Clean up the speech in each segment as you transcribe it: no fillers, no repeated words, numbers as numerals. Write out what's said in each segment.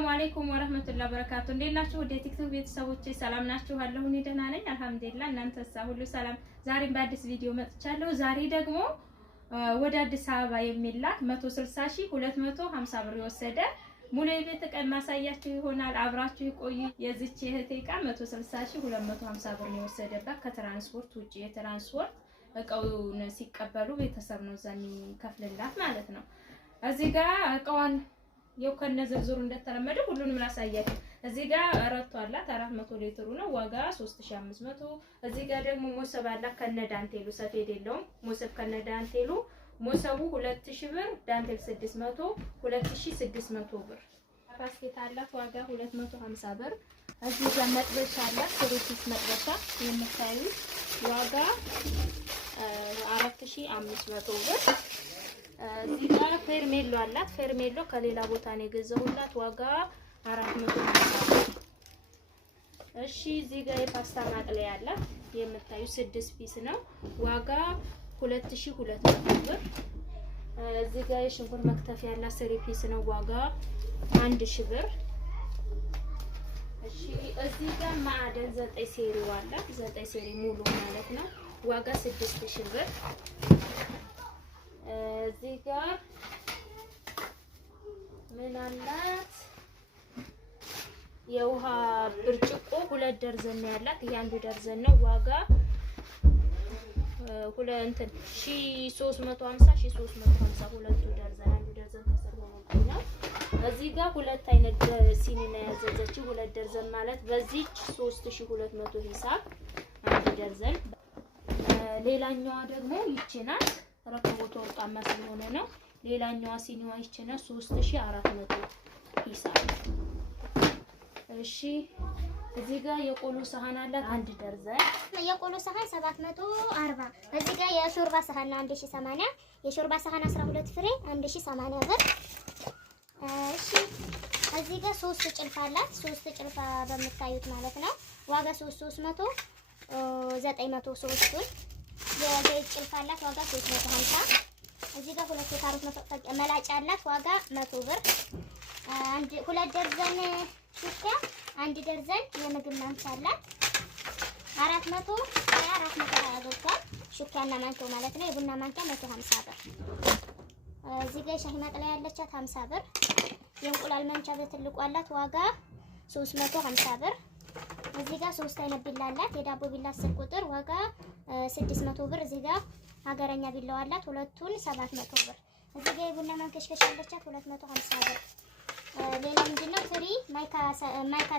ሰላም አለይኩም ወራህመቱላሂ ወበረካቱ። እንዴት ናችሁ? ወደ ቲክቶክ ቤተሰቦቼ ሰላም ናችሁ? አለሁ እኔ ደህና ነኝ አልሐምዱሊላህ። እናንተሳ ሁሉ ሰላም? ዛሬም በአዲስ ቪዲዮ መጥቻለሁ። ዛሬ ደግሞ ወደ አዲስ አበባ የሚላክ 160,250 ብር የወሰደ ሙሉ የቤት ዕቃ ማሳያችሁ ይሆናል። አብራችሁ ይቆዩ። የዚች እህቴ ዕቃ 160,250 ብር ነው የወሰደባት ከትራንስፖርት ውጪ። የትራንስፖርት ዕቃውን ሲቀበሉ ቤተሰብ ነው ዘኒ ከፍልላት ማለት ነው። እዚህ ጋር ዕቃዋን የከነ ዝርዝሩ እንደተለመደ ሁሉንም ላሳያችሁ። እዚህ ጋር ረቶ አላት 400 ሊትሩ ነው ዋጋ 3500። እዚህ ጋር ደግሞ ሞሰብ አላት ከነ ዳንቴሉ፣ ሰፌድ የለውም ሞሰብ ከነ ዳንቴሉ። ሞሰቡ 2000 ብር፣ ዳንቴል 600፣ 2600 ብር። ፓስኬት አላት ዋጋ 250 ብር። እዚህ ጋር መጥበሻ አላት ሩቲስ መጥበሻ የምታዩት ዋጋ 4500 ብር። እዚህ ጋር ፌርሜሎ አላት። ፌርሜሎ ከሌላ ቦታ ነው የገዛሁላት ዋጋ 450 ብር። እሺ እዚህ ጋር የፓስታ ማጥለያ አላት የምታዩ 6 ፒስ ነው ዋጋ 2200 ብር። እዚህ ጋር የሽንኩርት መክተፊያ ያላት 3 ፒስ ነው ዋጋ 1000 ብር። እሺ እዚህ ጋር ማዕደን 9 ሴሪ አላት 9 ሴሪ ሙሉ ማለት ነው ዋጋ 6000 ብር። እዚህ ጋር ምን አላት? የውሃ ብርጭቆ 2 ደርዘን ነው ያላት። ይሄ አንዱ ደርዘን ነው ዋጋ 1350 1350 ሁለቱ ደርዘን አንዱ ደርዘን ከስር ሆኖልኛል። እዚህ ጋር 2 አይነት ሲኒ ነው ያዘዘችው 2 ደርዘን ማለት በዚህች 3200 ሂሳብ አንዱ ደርዘን። ሌላኛዋ ደግሞ ይቺ ናት ረከቦት ወርቃማ ስለሆነ ነው። ሌላኛዋ ሲኒዋ ይቺ ናት 3400 ሂሳብ። እሺ እዚህ ጋር የቆሎ ሰሃን አላት 1 ደርዘን። የቆሎ ሰሃን 740። እዚህ ጋር የሾርባ ሰሃን 1080፣ የሾርባ ሰሃን 12 ፍሬ 1080 ብር። እሺ እዚህ ጋር 3 ጭልፋ አላት 3 ጭልፋ በምታዩት ማለት ነው ዋጋ 3300 903ቱን። የዘይት ጭልፋ አላት ዋጋ 350። እዚህ ጋር 2 የካሮት መላጫ አላት ዋጋ 100 ብር። 2 ደርዘን ሹካ 1 ደርዘን የምግብ ማንኪያ አላት 420 ገብቷል። ሹካና ማንኪያው ማለት ነው። የቡና ማንኪያ 150 ብር። እዚህ ጋር ሻሂ ማጥለያ ያለቻት 50 ብር። የእንቁላል መንቻ በትልቁ አላት ዋጋ 350 ብር። እዚህ ጋር 3 አይነት ቢላ አላት። የዳቦ ቢላ 10 ቁጥር ዋጋ 600 ብር። እዚህ ጋር ሀገረኛ ቢላዋ አላት ሁለቱን 700 ብር። እዚህ ጋር የቡና ማንከሽከሽ ያለቻት 250 ብር። ሌላ ምንድነው? ትሪ ማይካ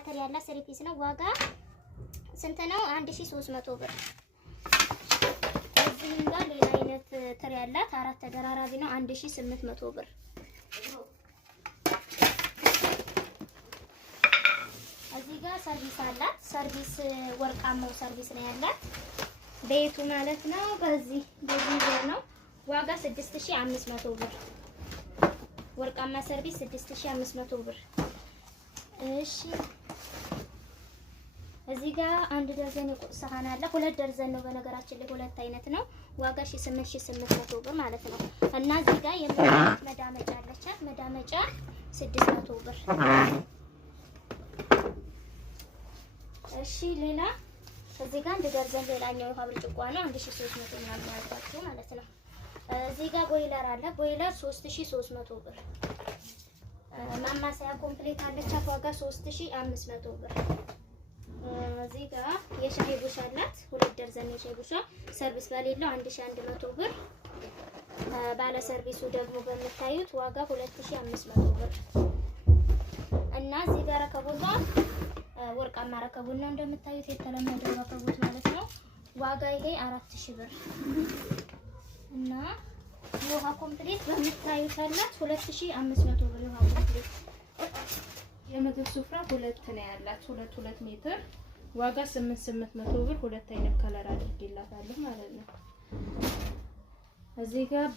ትሪ ያላት 3 ፒስ ነው ዋጋ ስንት ነው? 1300 ብር። እዚህም ጋር ሌላ አይነት ትሪ ያላት 4 ተደራራቢ ነው 1800 ብር። እዚህ ጋር ሰርቪስ አላት። ሰርቪስ ወርቃማው ሰርቪስ ነው ያላት ቤቱ ማለት ነው። በዚህ ነው ዋጋ 6500 ብር። ወርቃማ ሰርቪስ 6500 ብር። እሺ እዚህ ጋር 1 ደርዘን የቁጥ ሰሃን አለ 2 ደርዘን ነው በነገራችን ላይ 2 አይነት ነው ዋጋ 8800 ብር ማለት ነው። እና እዚህ ጋር መዳመጫ አለቻት መዳመጫ 600 ብር። እሺ ሌላ እዚህ ጋር 1 ደርዘን ሌላኛው የውሃ ብርጭቆ ነው 1300 ምናምን ያልኳችሁ ማለት ነው። እዚህ ጋር ቦይለር አለ ቦይለር 3300 ብር። ማማሰያ ኮምፕሌት አለቻት ዋጋ 3500 ብር። እዚህ ጋር የሻይ ቡሽ አላት 2 ደርዘን የሻይ ቡሽ ሰርቪስ በሌለው 1100 ብር። ባለ ሰርቪሱ ደግሞ በምታዩት ዋጋ 2500 ብር። እና እዚህ ጋር ረከቦቷ ወርቃማ ረከቦት ነው እንደምታዩት የተለመደው ረከቦት ማለት ነው ዋጋ ይሄ 4000 ብር። እና የውሃ ኮምፕሌት በምታዩት አላት 2500 ብር። የውሃ ኮምፕሌት የምግብ ሱፍራ 2 ነው ያላት 2 ሜትር ዋጋ 8800 ብር። 2 አይነት ከለር አድርጌላታለሁ ማለት ነው። እዚህ ጋር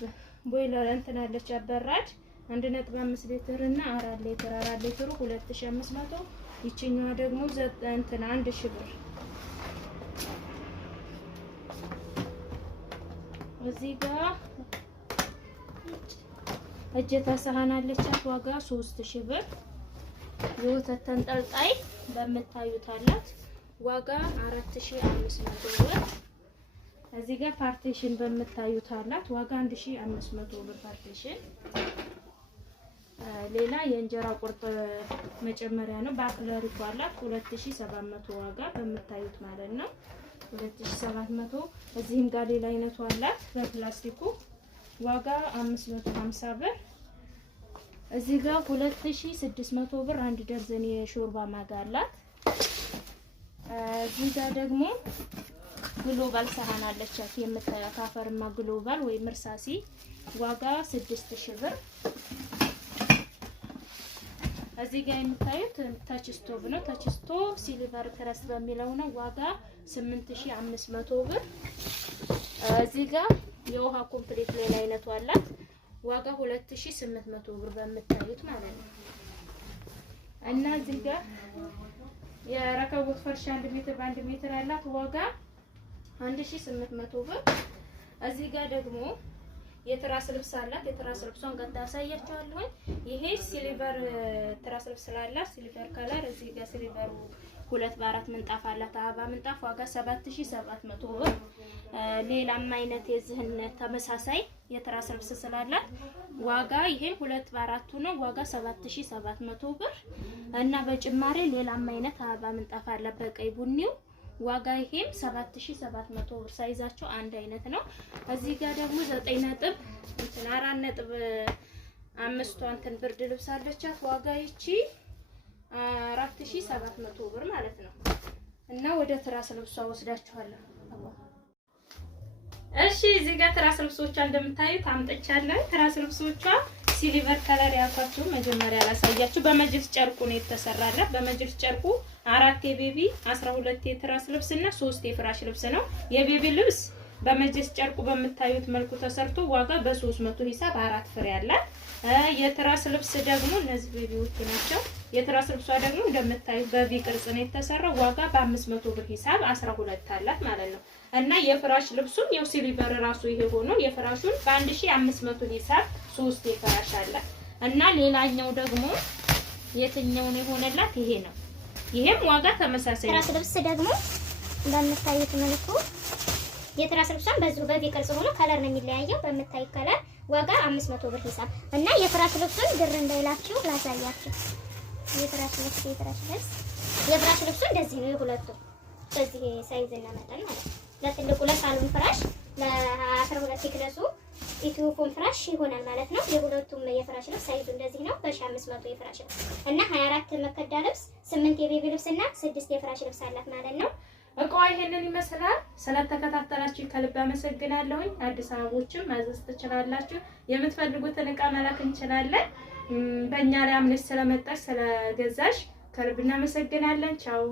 ቦይለር እንትን አለች አበራድ 1.5 ሊትር እና 4 ሊትር 4 ሊትሩ 2500። ይችኛዋ ደግሞ 1000 ብር። እዚህ ጋር እጀታ ሰሃን አለቻት ዋጋ 3000 ብር። የወተት ተንጠልጣይ በምታዩት አላት ዋጋ 4500 ብር። እዚህ ጋር ፓርቲሽን በምታዩት አላት ዋጋ 1500 ብር ፓርቲሽን። ሌላ የእንጀራ ቁርጥ መጨመሪያ ነው በአክለሪቱ አላት 2700 ዋጋ በምታዩት ማለት ነው 2700። እዚህም ጋር ሌላ አይነቱ አላት በፕላስቲኩ ዋጋ 550 ብር። እዚህ ጋር 2600 ብር አንድ ደርዘን የሾርባ ማጋ አላት። እዚህ ጋር ደግሞ ግሎባል ሳህን አለቻት የምታዩት አፈርማ ግሎባል ወይ ምርሳሲ ዋጋ 6000 ብር። እዚህ ጋር የምታዩት ታች ስቶቭ ነው። ታች ስቶቭ ሲልቨር ክረስት በሚለው ነው ዋጋ 8500 ብር። እዚህ ጋር የውሃ ኮምፕሌት ሌላ አይነቱ አላት ዋጋ 2800 ብር በምታዩት ማለት ነው። እና እዚህ ጋር የረከቦት ፈርሽ 1 ሜትር በ1 ሜትር ያላት ዋጋ 1800 ብር። እዚህ ጋር ደግሞ የትራስ ልብስ አላት። የትራስ ልብሷን ገጣ ያሳያችኋለሁ። ይሄ ሲልቨር ትራስ ልብስ ስላላት ሲልቨር ከለር እዚህ ጋር ሲልቨሩ 2 በ4 ምንጣፍ አላት አበባ ምንጣፍ ዋጋ 7700 ብር። ሌላም አይነት የዚህን ተመሳሳይ የትራስ ልብስ ስላላት ዋጋ ይሄን 2 በ4ቱ ነው ዋጋ 7700 ብር። እና በጭማሪ ሌላም አይነት አበባ ምንጣፍ አላት በቀይ ቡኒው ዋጋ ይሄም 7700 ብር። ሳይዛቸው አንድ አይነት ነው። እዚህ ጋር ደግሞ 9 ነጥብ እንትን 4 ነጥብ 5 እንትን ብርድ ልብስ አለቻት ዋጋ ይቺ 4700 ብር ማለት ነው። እና ወደ ትራስ ልብሷ ወስዳችኋለሁ። እሺ እዚህ ጋር ትራስ ልብሶቿ እንደምታዩት አምጥቻለሁ። ትራስ ልብሶቿ ሲልቨር ከለር ያልኳችሁ መጀመሪያ ላሳያችሁ። በመጅልስ ጨርቁ ነው የተሰራላት። በመጅልስ ጨርቁ 4 የቤቢ 12 የትራስ ልብስ እና 3 የፍራሽ ልብስ ነው። የቤቢ ልብስ በመጅልስ ጨርቁ በምታዩት መልኩ ተሰርቶ ዋጋ በ300 ሂሳብ 4 ፍሬ አላት። የትራስ ልብስ ደግሞ እነዚህ ቤቢዎቹ ናቸው። የትራስ ልብሷ ደግሞ እንደምታዩት በቪ ቅርጽ ነው የተሰራው ዋጋ በ500 ብር ሂሳብ 12 አላት ማለት ነው። እና የፍራሽ ልብሱም ያው ሲልቨር ራሱ ይሄ ሆኖ የፍራሹን በ1500 ሂሳብ 3 የፍራሽ አላት። እና ሌላኛው ደግሞ የትኛው ነው የሆነላት? ይሄ ነው። ይሄም ዋጋ ተመሳሳይ ነው። ትራስ ልብስ ደግሞ እንደምታዩት መልኩ የትራስ ልብሷን በዚሁ በቪ ቅርጽ ሆኖ ከለር ነው የሚለያየው። በምታዩት ከለር ዋጋ 500 ብር ሂሳብ። እና የፍራሽ ልብሱን ግር እንዳይላችሁ ላሳያችሁ። የፍራሽ ልብሱ እንደዚህ ነው። የሁለቱ በዚህ ሳይዝ እና መጠን ማለት ነው። ለትልቁ ለሳሎን ፍራሽ ለ12 ክለሱ ኢትዮፎን ፍራሽ ይሆናል ማለት ነው። የሁለቱም የፍራሽ ልብስ ሳይዙ እንደዚህ ነው። በ1500 የፍራሽ ልብስ እና 24 መከዳ ልብስ 8 የቤቢ ልብስ እና 6 የፍራሽ ልብስ አላት ማለት ነው። እቃው ይሄንን ይመስላል። ስለተከታተላችሁ ከልብ አመሰግናለሁኝ። አዲስ አበቦችም ማዘዝ ትችላላችሁ። የምትፈልጉትን እቃ መላክ እንችላለን። በእኛ ላይ አምነሽ ስለመጣሽ ስለገዛሽ ከልብ እናመሰግናለን። ቻው